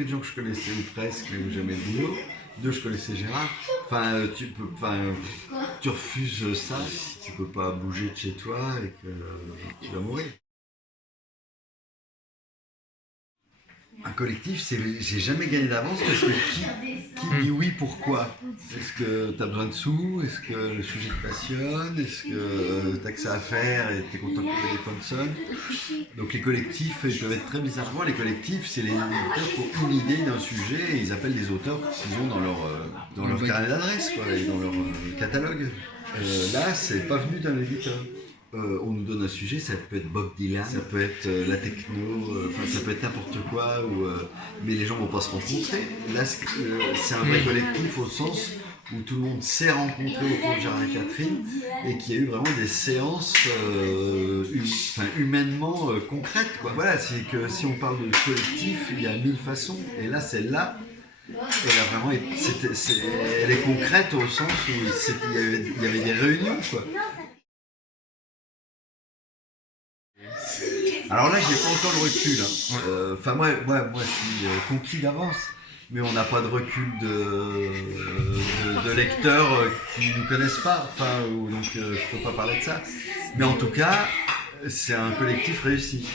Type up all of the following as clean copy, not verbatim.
que de gens que je connaissais, ou presque, ou jamais le boulot. 2, je connaissais Gérard. Enfin, tu refuses ça si tu peux pas bouger de chez toi et que tu vas mourir. Un collectif, j'ai jamais gagné d'avance parce que qui dit oui, pourquoi? Est-ce que tu as besoin de sous? Est-ce que le sujet te passionne? Est-ce que tu as que ça à faire et tu es content que le téléphone sonne? Donc les collectifs, ils peuvent être très bizarres. Les collectifs, c'est les éditeurs qui ont une idée d'un sujet et ils appellent les auteurs qu'ils ont dans leur carnet d'adresse et dans leur catalogue. Là, c'est pas venu d'un éditeur. On nous donne un sujet, ça peut être Bob Dylan, ça peut être la techno, ça peut être n'importe quoi, mais les gens vont pas se rencontrer. Là, c'est un vrai collectif au sens où tout le monde s'est rencontré autour de Gérard et Catherine et qu'il y a eu vraiment des séances humainement concrètes. Voilà, c'est que si on parle de collectif, il y a 1000 façons, et là, celle-là, elle est concrète au sens où il y avait des réunions, quoi. Alors là, j'ai pas encore le recul. Enfin, moi, je suis conquis d'avance, mais on n'a pas de recul de lecteurs qui ne nous connaissent pas. Donc je peux pas parler de ça. Mais en tout cas, c'est un collectif réussi.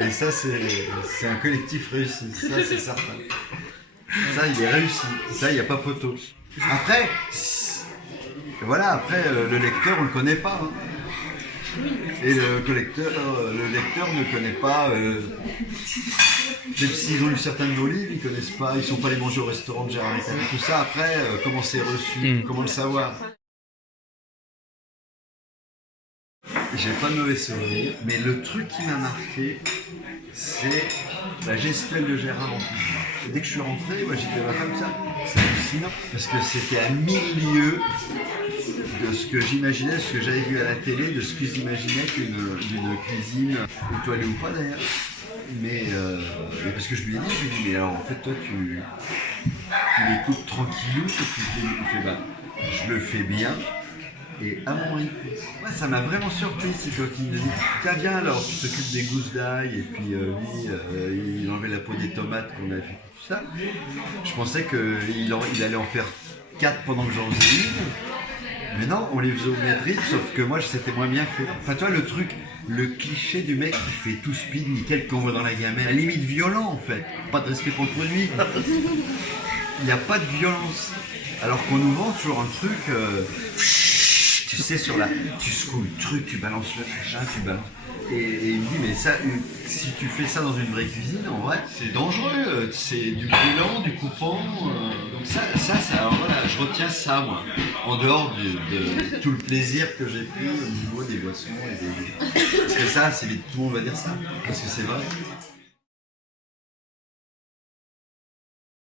Et ça, c'est un collectif réussi. Ça, c'est certain. Ça, il est réussi. Ça, il n'y a pas photo. Après, le lecteur, on le connaît pas. Et le lecteur ne connaît pas, même s'ils ont lu certains de nos livres, ils connaissent pas, ils sont pas allés manger au restaurant de Gérard et Catherine. Tout ça, après, comment c'est reçu, comment le savoir? J'ai pas de mauvais souvenirs, mais le truc qui m'a marqué, c'est la gestuelle de Gérard en plus. Dès que je suis rentré, moi j'étais ma femme, ça, c'est hallucinant, parce que c'était à 1000 lieues de ce que j'imaginais, de ce que j'avais vu à la télé, de ce que j'imaginais d'une cuisine étoilée ou pas d'ailleurs. Mais parce que je lui ai dit, mais alors en fait toi tu les coupes tranquillou, tu fais je le fais bien. Et à mon rythme. Ouais, ça m'a vraiment surpris, c'est quand il me dit tiens viens alors tu t'occupes des gousses d'ail et puis lui il enlevait la peau des tomates qu'on avait fait tout ça. Je pensais qu'il allait en faire 4 pendant que j'en faisais une. Mais non, on les faisait au même rythme, sauf que moi c'était moins bien fait. Enfin toi le cliché du mec qui fait tout speed, nickel qu'on voit dans la gamelle, à la limite violent en fait, pas de respect pour le produit. Il n'y a pas de violence. Alors qu'on nous vend toujours un truc. Tu sais, tu secoues le truc, tu balances le machin, tu balances. Et il me dit, mais ça, si tu fais ça dans une vraie cuisine, en vrai, c'est dangereux. C'est du brûlant, du coupant. Donc alors voilà, je retiens ça, moi. En dehors de tout le plaisir que j'ai pris au niveau des boissons et des. Parce que ça, tout le monde va dire ça. Parce que c'est vrai.